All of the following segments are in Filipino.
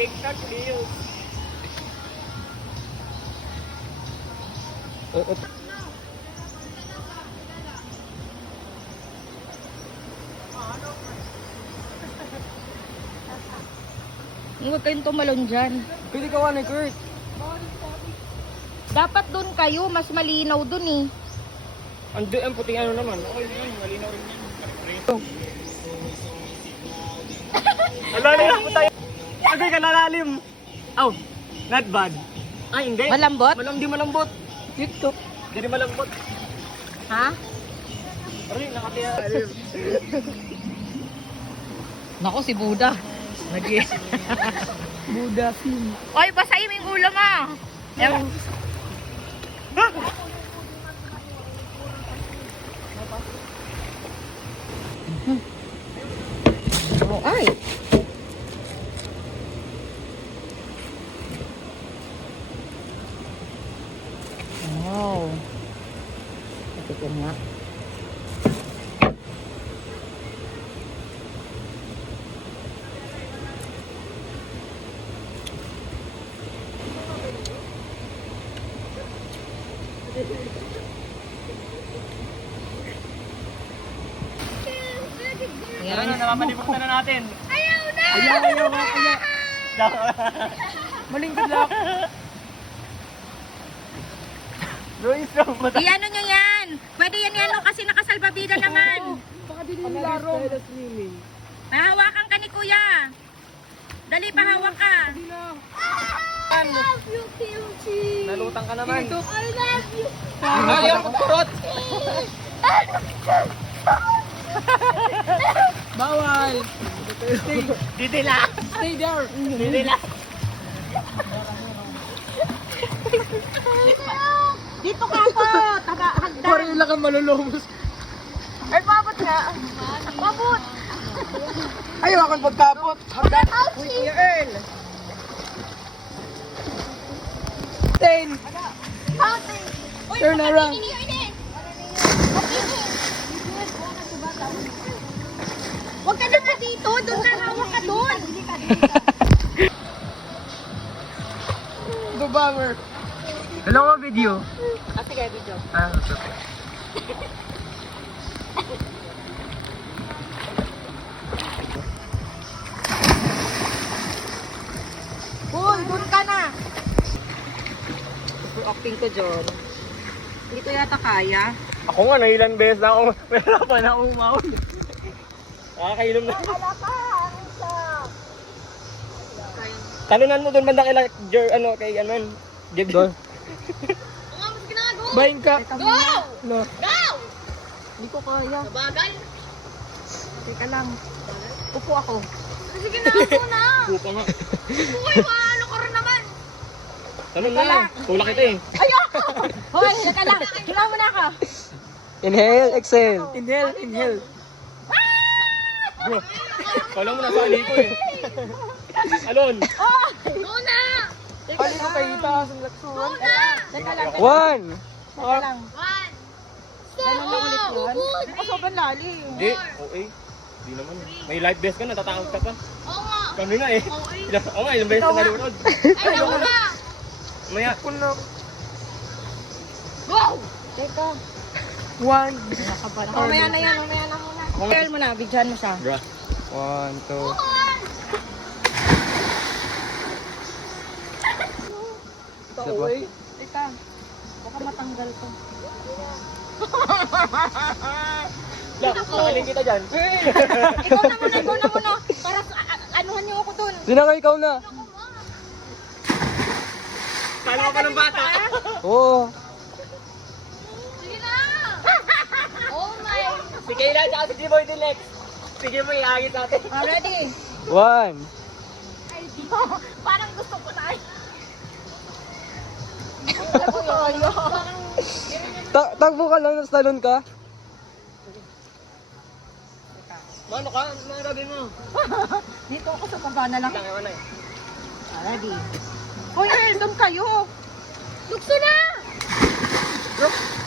TikTok reels. Huwag kayong tumalon dyan. Pwede ka ni Kurt. Dapat doon kayo, mas malinaw doon eh. Ang puting ano naman. Okay, yun, malinaw rin yan. Ala na lang po tayo. Agay ka nalalim. Oh, not bad. Ay, hindi. Malambot? Di malambot. TikTok. Hindi malambot. Ha? Aray, nakatiya. Nako, si Buda. Buda film. Oy, basahin mo yung ulo mo. Ewan. Oh, ay. Wow. Ito ko nga. Ano na, napapalimutan na natin. Ayaw na! Ayaw. Malingkod lang. Doon strong mata. Iano nyo yan. Pwede yan kasi nakasalbabida naman. Baka din yung laro. Pahawakan ka ni kuya. Dali, pahawak ka. I love you, Kimchi. Nalutang ka naman. I love you. Ayaw ko kurot. Bawal. Didila. Stay there. Didila. Dito ka po. Hagdan. Parang lang kang malulumos. Ay, babot nga. Babot. Ayaw akong pagkapot. Hagdan. Uy, Kuya Earl. Ten. Outing. Turn around. Huwag ka na nga dito. Doon ka, hawak ka doon. The bomber. Hello, video. Sige, video. Okay. Hoy, doon ka na. Super acting ko, John. Hindi ko yata kaya. Ako nga, nailan beses na ako. Pero pa na umawag. Nakakainom na. Talunan mo doon banda kay kay Jeb doon. Bayin ka. Go! No. Go! Hindi ko kaya. Bagay. Teka lang. Upo ako. Sige na, ako na. Pupa nga. Uy, ano ka rin naman. Tanong na. Tulak kita eh. Hoy, teka lang. Hilaw mo na ako. Inhale, exhale. Inhale. Bro, kala mo nasa aliko eh. Alon. Go na. Aliko kayo itaas ang laksuhan. Teka lang. One. Teka lang. One. Ganun lang ulit yun. Hindi ko sobrang lalim. Hindi, okay. Hindi naman. May life vest ka na, tatakot ka pa. Oo nga. Kami nga eh. Oo nga, ilang beses na nalunod. Ay, ako na. Maya. Go! Teka. One. Mamaya na yan. Mamaya na muna. Girl mo na. Bigyan mo siya. Bra. 1, 2. Okay. Teka. Baka matanggal to. Nakaling kita dyan. Ikaw na muna. Para anuhan niyo ako dun. Sino ka ikaw na? Kala mo pa ng bata. Oo. Sige na. Oh my. Si Kayla at si G-Boy Dilex. Sige mo, iagit natin. Ready? 1. Ay, parang gusto ko na. Takbo ka lang, nasa talon ka. Mano ka? Ano gabi mo? Dito ako sa baba na lang. Ewan na eh. Ready? Hoy, doon kayo. Lukso na.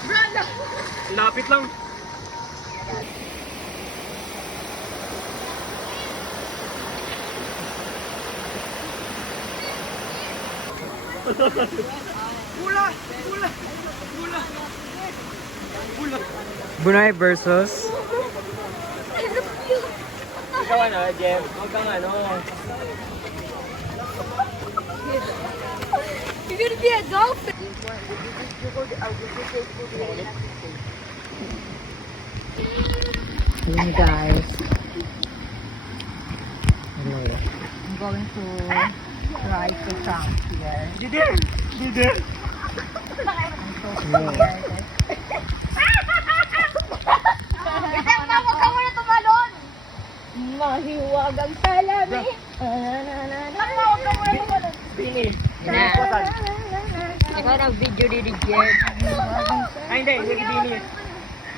Branda. Lapit lang. Bunay versus... Ikaw ano, Jem? Huwag kang ano. You're gonna be a dolphin. Yun guys. I'm going to try to jump here. Didin! Didin! I'm so scared. Isang pa, huwag ka muna tumalon. Mahiwag ang salamin. Isang pa, huwag ka muna tumalon. Bini! Na. Ikaw Ikaw ng video ni Jen. Ay, hindi. Hindi Bini.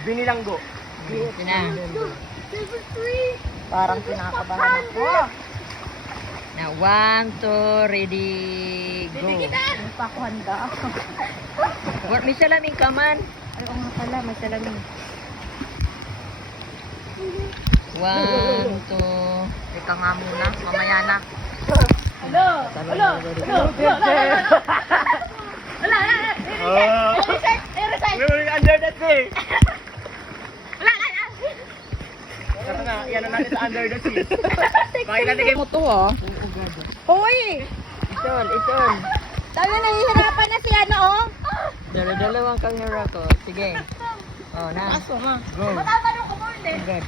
Bini lang go. Na. Parang pinakabahan ako. Na 1, 2, ready, go. Hindi pa ako handa. May salamin ka man. Ay, oo nga pala, may salamin. 1, 2. Ika nga muna, mamaya na. Hello! Hello! Hello! Wala! I-reset! I-reset! Under that sea! Wala! Tara na, yan na natin sa under the sea. Bakit natin kayo? Mo to ah. Hoy! Itol. Sabi nahihirapan na si ano, oh. Dalawang camera ko. Sige. Oh, na. Aso nga. Go. Matatanong ko mo hindi. Good.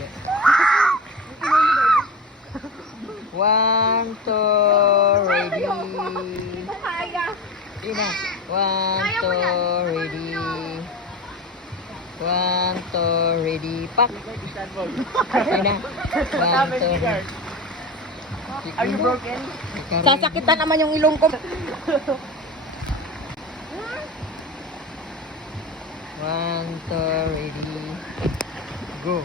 1, 2, ready. Hindi ko kaya. Ina. 1, 2, ready. 1, 2, ready. Pak. Ina. 1, 2, ready. Are you broken? Sasakitan naman yung ilong ko. 1, 2, ready. Go.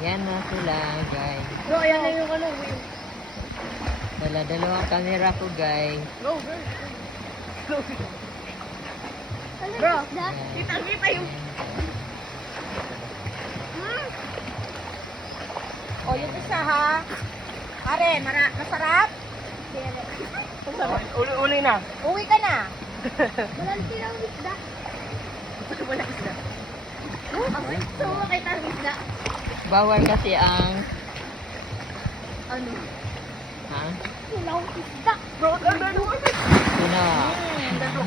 Yan na sila, guys. Bro, ayan na yung ano. Dalawang camera ko, guys. Bro, kita yung... O, yung isa ha. Pare, masarap? Uli na. Uwi ka na. Walang silang isda. Walang isda. Gusto mo makita ang isda? Bawal kasi ang... Ano? Ha? Walang isda. Bro, Sino?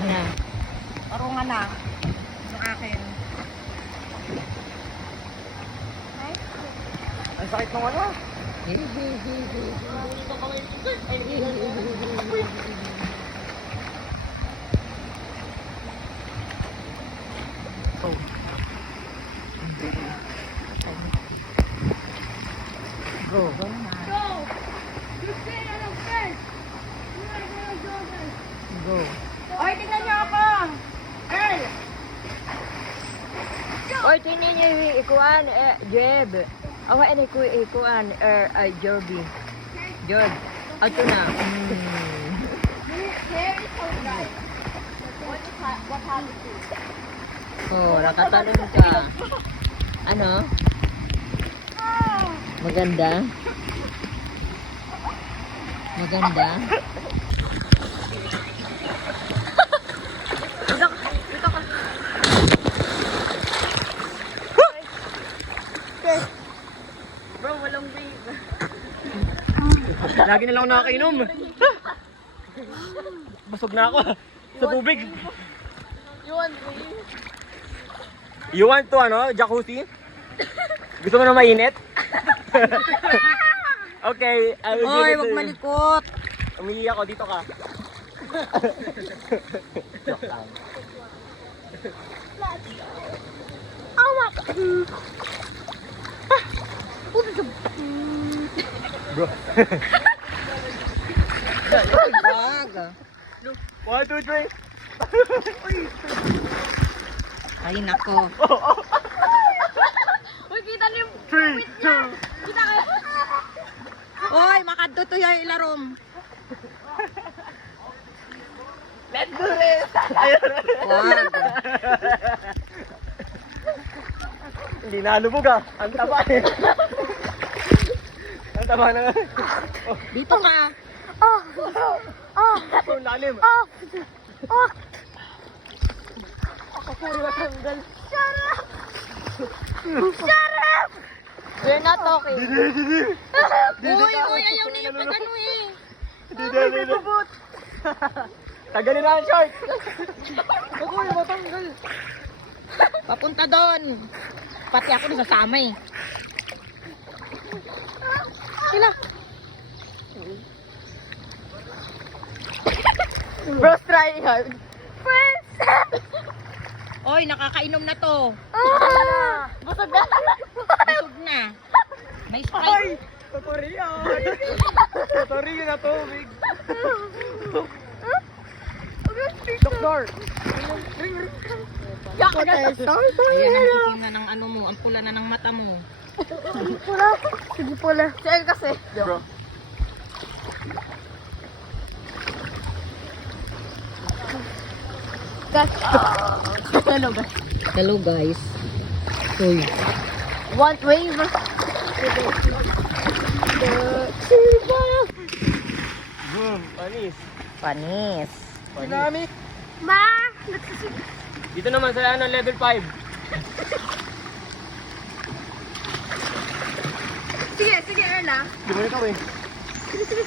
Na. Parungan na. Yung akin. Ang sakit ng ano? Oh. Go. Go! You stay on the fence! Go. Oy, tingnan niyo ako! Earl! Oy, tingnan niyo yung ikuan, Jeb. Awa, ini ko ikuan, Jordi. Jord. Ato na. Hair is so dry. What happened to you? Oh, nakatanong ka. Ano? Maganda? Maganda? Bro, walang wave. Lagi na lang ako nakakainom. Basog na ako sa tubig. You want wave? You want to ano, jacuzzi? Gusto mo na mainit? Okay, I will Oy, give it wag to you. malikot. Umihi ako, dito ka. Joke lang. Bro. Wag. 1, 2, 3. Ay, nako. Uy, kita niyo yung 3, 2. kita kayo. Oy, makadto to yung ilarom. Let's do this! Wag. Hindi nalubog ah. Ang taba eh. Ang taba na. Dito ka. Lalim. Oh! Oh! Ako puro natanggal. Shut up! Shut up! You're not talking. Uy, ayaw niya yung pag-ano eh. May bubot. Tagalin na ang short. Ako yung matanggal. Papunta doon. Pati ako nasasama eh. Sila. Bros, try hard. Oy, nakakainom na to. Busog na. Busog na. May Ay! sprite. Tutorial! Tutorial na tubig. Doktor! Ayan, ang itim na ng ano mo. Ang pula na ng mata mo. Pula. Sige pula. Sige kasi. Bro. Hello guys. Uy. Want wave? Boom! Panis. Panis. Dynamic. Ma! Dito naman sa ano, level 5. Sige, Erla. Di mo ikaw eh.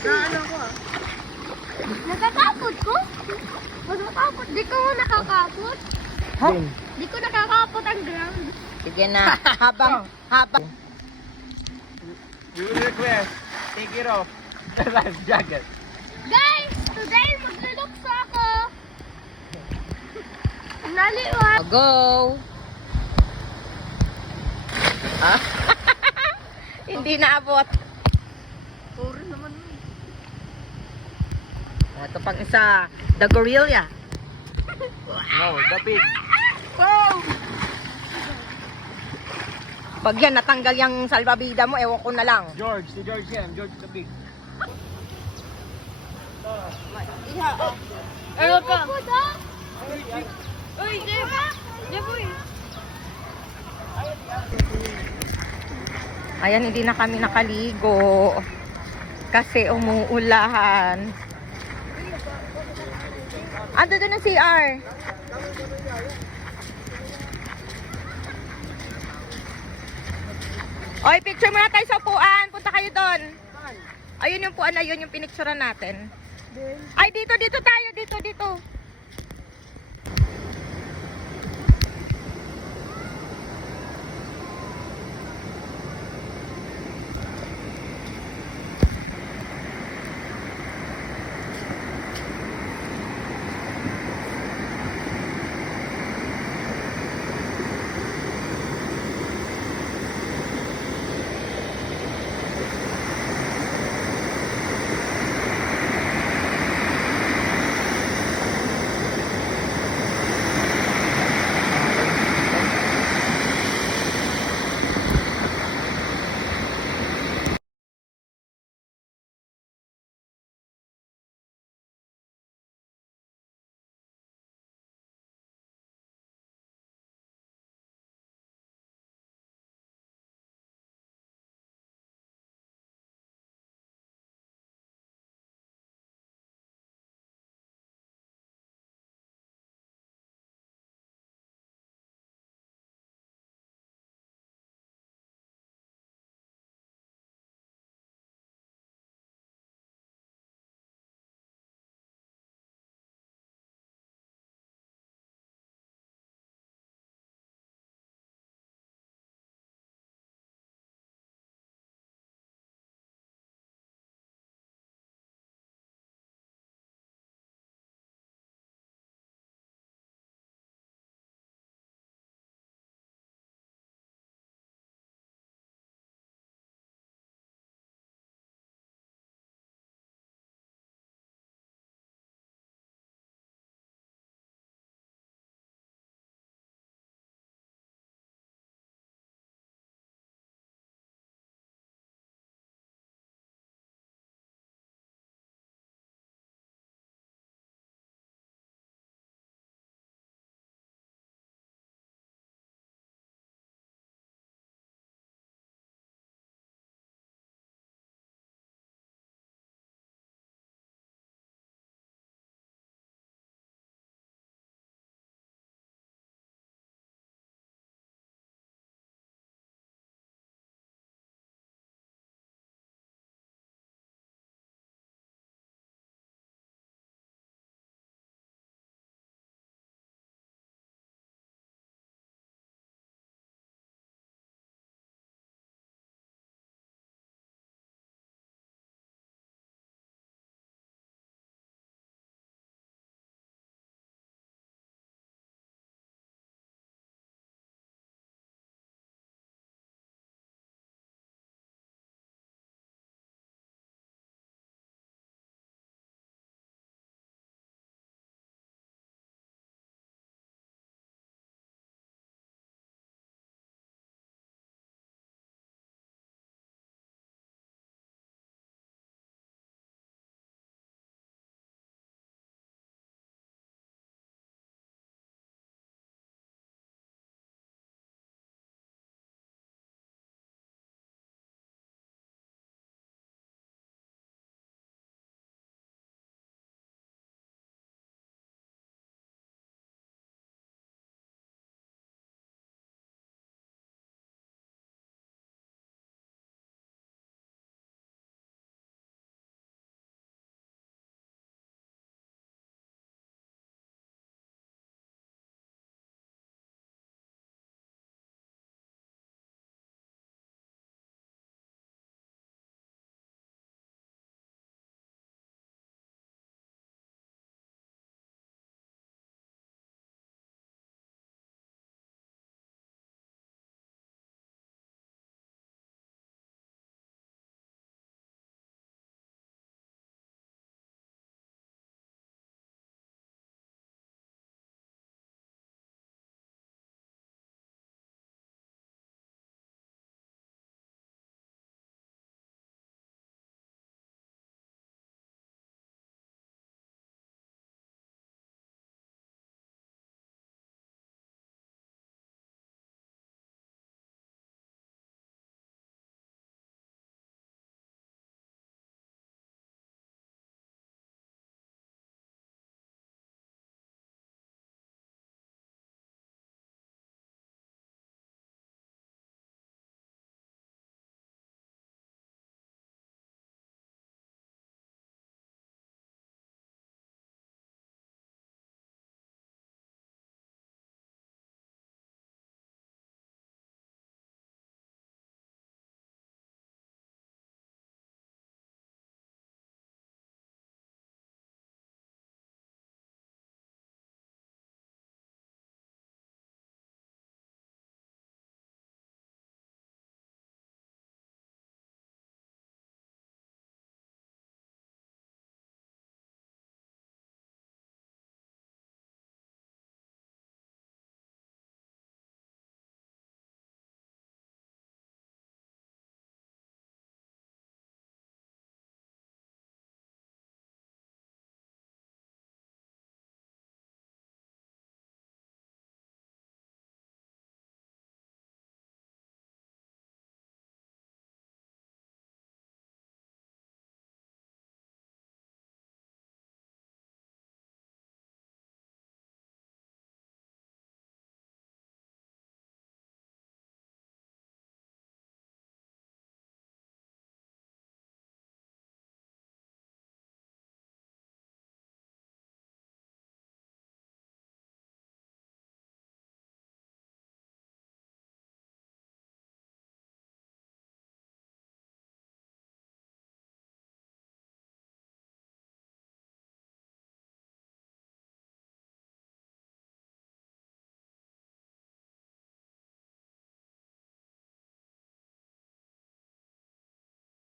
Ano ko ah. Nakakapot ko? Nakakapot. Di ko nakakapot. Din. Di ko nakakapot ang ground. Sige na. Habang. We will request, take it off. The life jacket. Guys, today maglulukso ako. Naliwan. Go. Ah? Hindi naabot. Puro naman. Ito pang isa. The gorilla. No, the pig. Pag yan natanggal yung salbabida mo, ewan ko na lang. George, si George yan. George the pig. Ano ka? Uy, Jeb! Jeb, uy! Ayan, hindi na kami nakaligo. Kasi umuulan. Ando doon ang CR. Oy, picture muna tayo sa upuan. Punta kayo doon. Ayun yung upuan na yun, yung pinicturean natin. Ay, dito tayo. Dito.